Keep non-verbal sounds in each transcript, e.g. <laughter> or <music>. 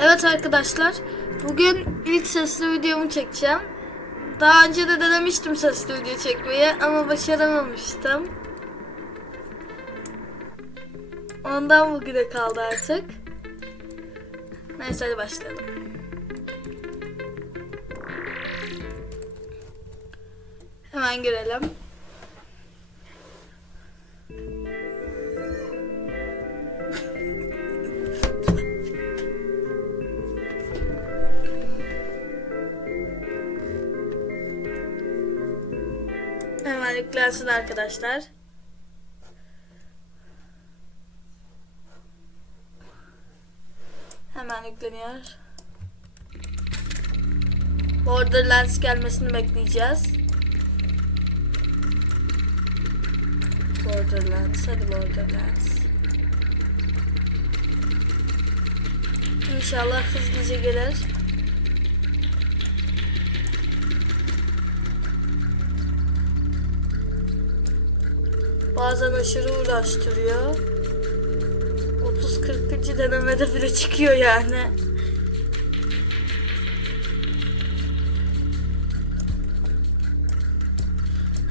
Evet arkadaşlar, bugün ilk sesli videomu çekeceğim. Daha önce de denemiştim sesli video çekmeyi ama başaramamıştım. Ondan bugüne kaldı artık. Neyse hadi başlayalım. Hemen girelim. Yüklensin arkadaşlar. Hemen yükleniyor. Borderlands gelmesini bekleyeceğiz. Borderlands, hadi Borderlands. İnşallah hızlıca gelir. Bazen aşırı uğraştırıyor. 30-40. denemede bile çıkıyor yani.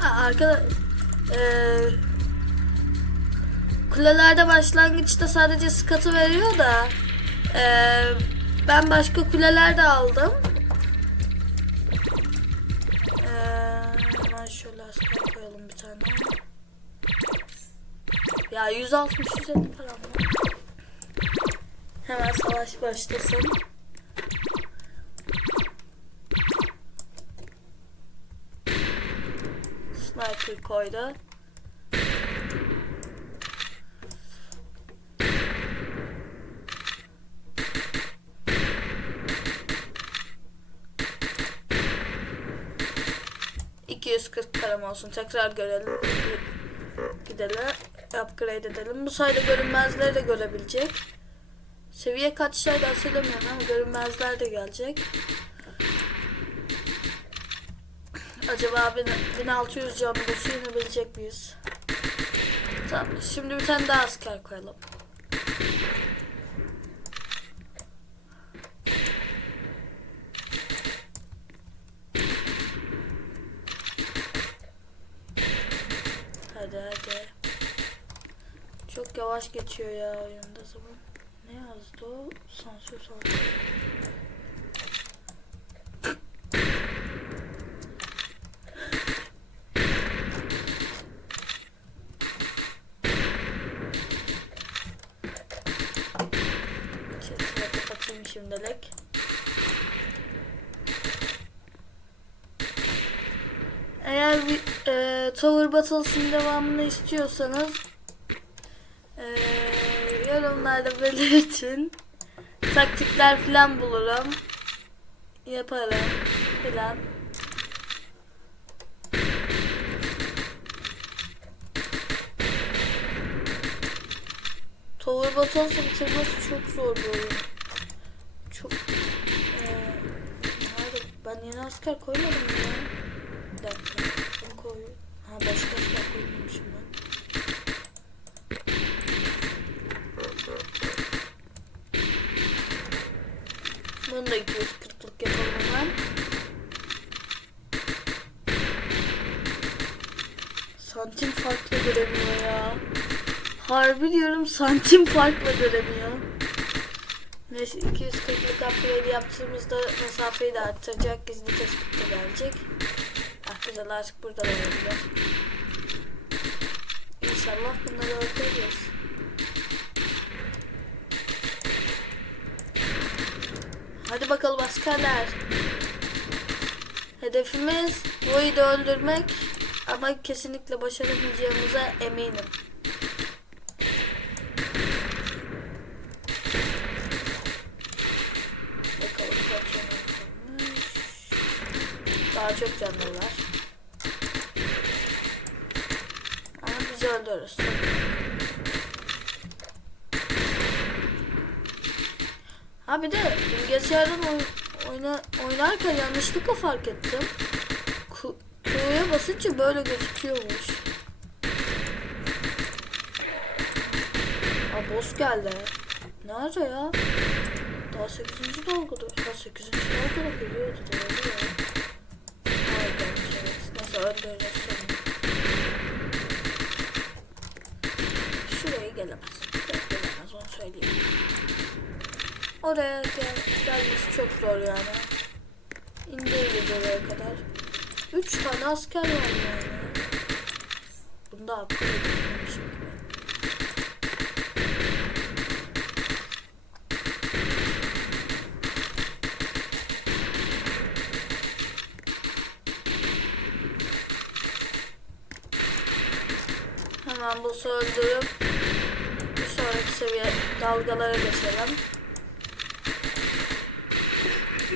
Ha arkadaş eee kulelerde başlangıçta sadece skatı veriyor da eee, ben başka kuleler de aldım. 160 150 param var. Hemen savaş başlasın. Sniper koydu. ...240 param olsun. Tekrar görelim. Gidelim. Upgrade edelim. Bu sayede görünmezleri de görebilecek. Seviye kaçtaydı hatırlamıyorum ama görünmezler de gelecek. Acaba 1000 1600 canlı başı yenebilecek miyiz? Tamam şimdi bir tane daha asker koyalım. Hadi hadi. Çok yavaş geçiyor ya oyunda zaman. Ne yazdı o? Sansür sansür. Şimdilik. Eğer bir e, Tower Battles'ın devamını istiyorsanız yorumlarda belirtin. Taktikler falan bulurum. Yaparım falan. Tower Battles'ı bitirmesi çok zor bir oyun. Çok e, nerede? Ben yeni asker koymadım ya? Bir dakika. Bunu. Ha başka asker koymamışım ben. Bunu da 240'lık yapalım hemen. Santim farklı göremiyor ya. Harbi diyorum santim farklı göremiyor. Neyse 240'lık upgrade yaptığımızda mesafeyi de arttıracak. Gizli tespit de gelecek. Güzel artık burada da. İnşallah bunları öldürürüz. Hadi bakalım askerler. Hedefimiz Void'i öldürmek ama kesinlikle başaramayacağımıza eminim. Daha çok canlı var. Ama biz öldürürüz. Ha bir de bilgisayardan oy- oyna, oynarken yanlışlıkla fark ettim. Q'ya basınca böyle gözüküyormuş. Aa boss geldi. Nerede ya? Daha galiba 8. dolgudur. Ha 8. dolguda geliyordu doğru ya. Hayır evet. Neyse öldüreceğiz sonra. Şuraya gelemez. Şuraya gelemez onu söyleyeyim. Oraya gel gelmesi çok zor yani. İndiririz oraya kadar. Üç tane asker var yani. Bunda akıl edilmemişim gibi. Hemen bu öldürüp bir sonraki seviye dalgalara geçelim.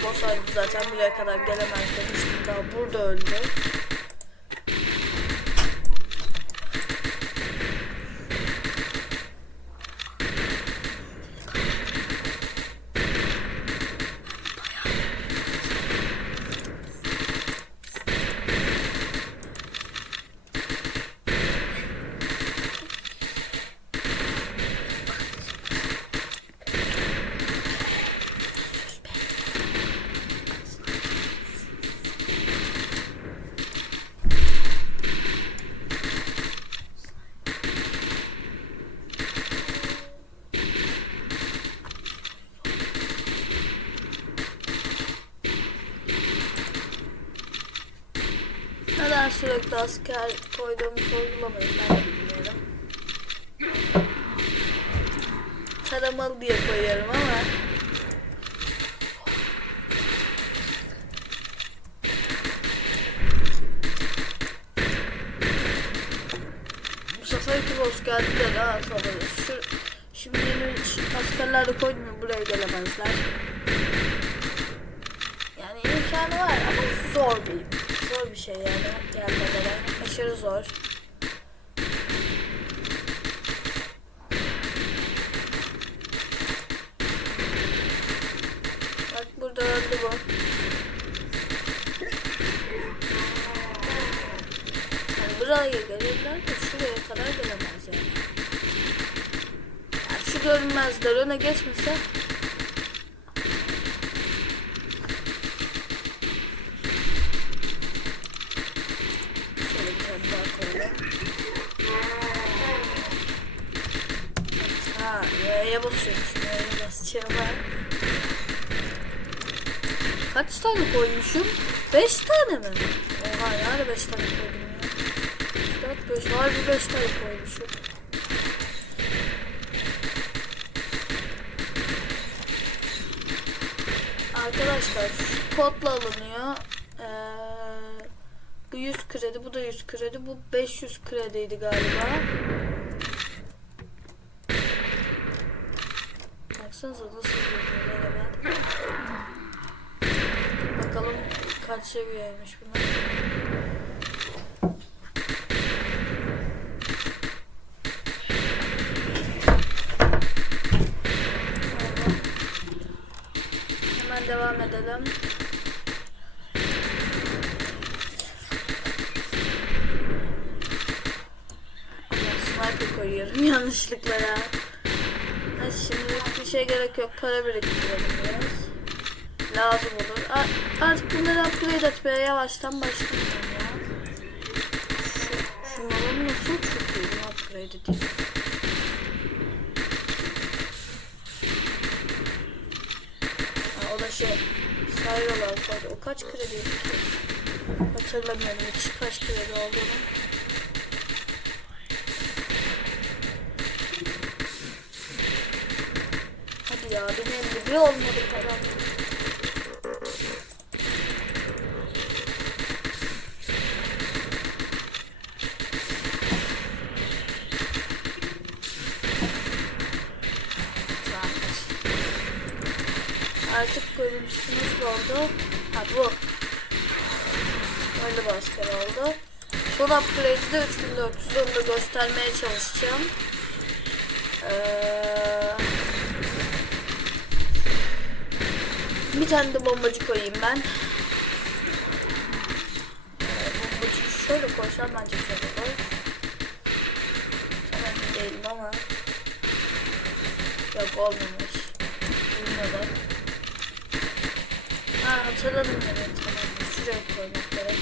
Boss öldü zaten buraya kadar gelemez demiştim daha burada öldü. Sürekli asker koyduğumu sorgulamayın ben bilmiyorum. Taramalı diye koyuyorum ama Bu seferki boss geldi de daha sonra şu, şimdi yeni askerler de koydum ya buraya gelemezler. Yani imkanı var ama zor bir zor bir şey yani gelmeleri. Aşırı zor. Bak burada öldü bu. Yani buraya gelirler de şuraya kadar gelemez yani. yani şu görünmezler öne geçmese Şöyle bir tane daha koyalım. Ha, Y'ye basıyormuş. Y'ye basacağım ben. Kaç tane koymuşum? 5 tane mi? Oha yani 5 tane koydum ya. 4, 5, harbi 5 tane koymuşum. Arkadaşlar şu kodla alınıyor. Ee, bu 100 kredi, bu da 100 kredi. Bu 500 krediydi galiba. Baksanıza nasıl görünüyor hemen. Bakalım kaç seviyeymiş bunlar. Hemen devam edelim. Sniper koyuyorum yanlışlıkla ya. Ha, şimdi bir şey gerek yok. Para biriktirelim. Lazım olur. A- artık bunları upgrade etmeye yavaştan başlayacağım ya. Şu, şu malım nasıl çok iyi upgrade edeyim. Ha, o da şey sayıyorlar. O kaç kredi? Hatırlamıyorum hiç kaç kredi olduğunu. Hadi ya benim gibi olmadı. Tamamdır. Artık görüntüsü oldu? Ha bu. Böyle bir asker oldu. Son upgrade'i de 3400 onu da göstermeye çalışacağım. Ee, Bir tane de bombacı koyayım ben. Bombacı şöyle koysam bence güzel olur. Tamam değilim ama. Yok olmamış. Bilmiyorum. Ha hatırladım evet tamam. Şuraya koymak gerek.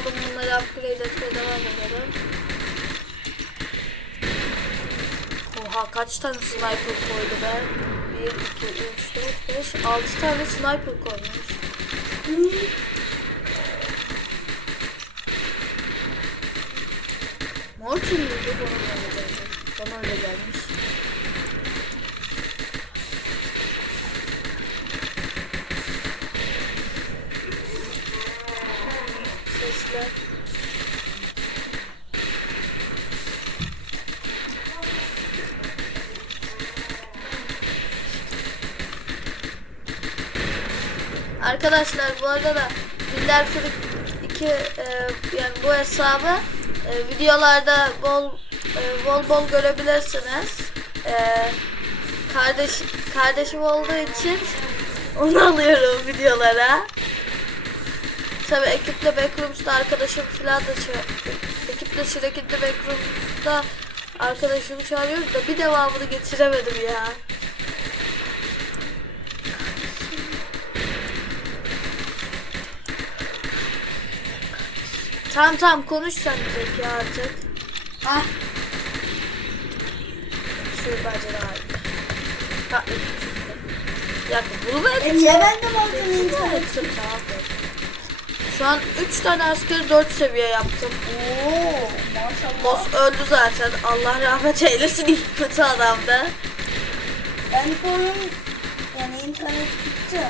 Oldu bunları upgrade etmeye devam edelim. Oha kaç tane sniper koydu be? 1, 2, 3, 4, 5, 6 tane sniper koymuş. Morty miydi? Bana öyle geldi. Bana öyle gelmiş. Arkadaşlar bu arada da Diller Fırık 2 e, yani bu hesabı e, videolarda bol e, bol bol görebilirsiniz. E, kardeş kardeşim olduğu için onu <laughs> alıyorum videolara. Tabi ekiple Backrooms'ta arkadaşım falan da ça- ekiple Shrek'inde Backrooms'ta arkadaşımı çağırıyoruz da bir devamını getiremedim ya. Tamam tamam konuş sen direkt ya artık. Ah. Şu daha iyi. Ha, üç çıktı. Ya bunu mu E niye ben de ettim? Tamam. Şu an 3 tane askeri 4 seviye yaptım. Oo maşallah. Boss öldü zaten. Allah rahmet eylesin. İlk kötü adamdı. Ben koyun yani internet gitti.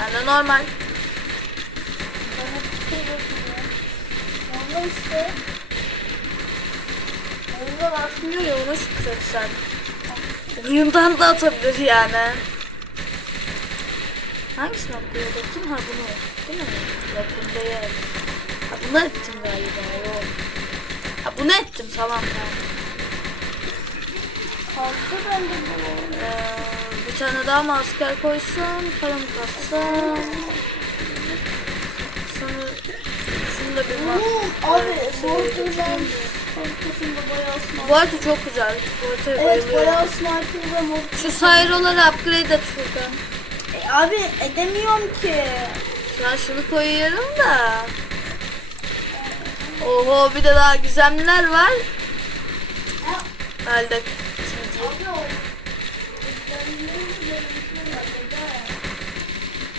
Ben de normal. Ondan işte. Oyunda atmıyor ya ona sen. Oyundan da atabilir yani. Hangisini atlayacaktım? Ha bunu. Değil mi? Yok bunu değil. Ha bunu ettim galiba. Yok. Ha bunu ettim tamam tamam. Kaldı bende bu. Ee, bir tane daha masker koysam, paramı katsam. Sonra şunu da bir ma- abi bu şey, ortadan ortasında bayağı Bu smart. harita çok güzel. Bu haritaya Evet bayağı smart. Şu sayroları upgrade et Furkan. E, abi edemiyorum ki. An şunu koyuyorum da. Oho bir de daha gizemliler var. Aldık.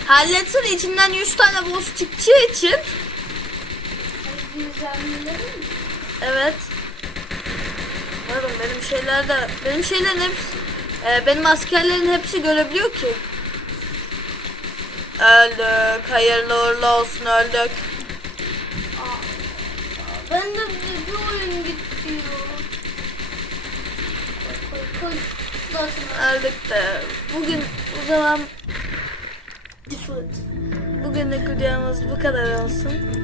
Halletsin içinden 100 tane boss çıkacağı için. Evet. Pardon benim şeyler de benim şeylerin hepsi e, benim askerlerin hepsi görebiliyor ki. Öldük. Hayırlı uğurlu olsun öldük. Ben de bir, bir oyun. Zaten Öldük de. Bugün o zaman default. bugünlük videomuz bu kadar olsun.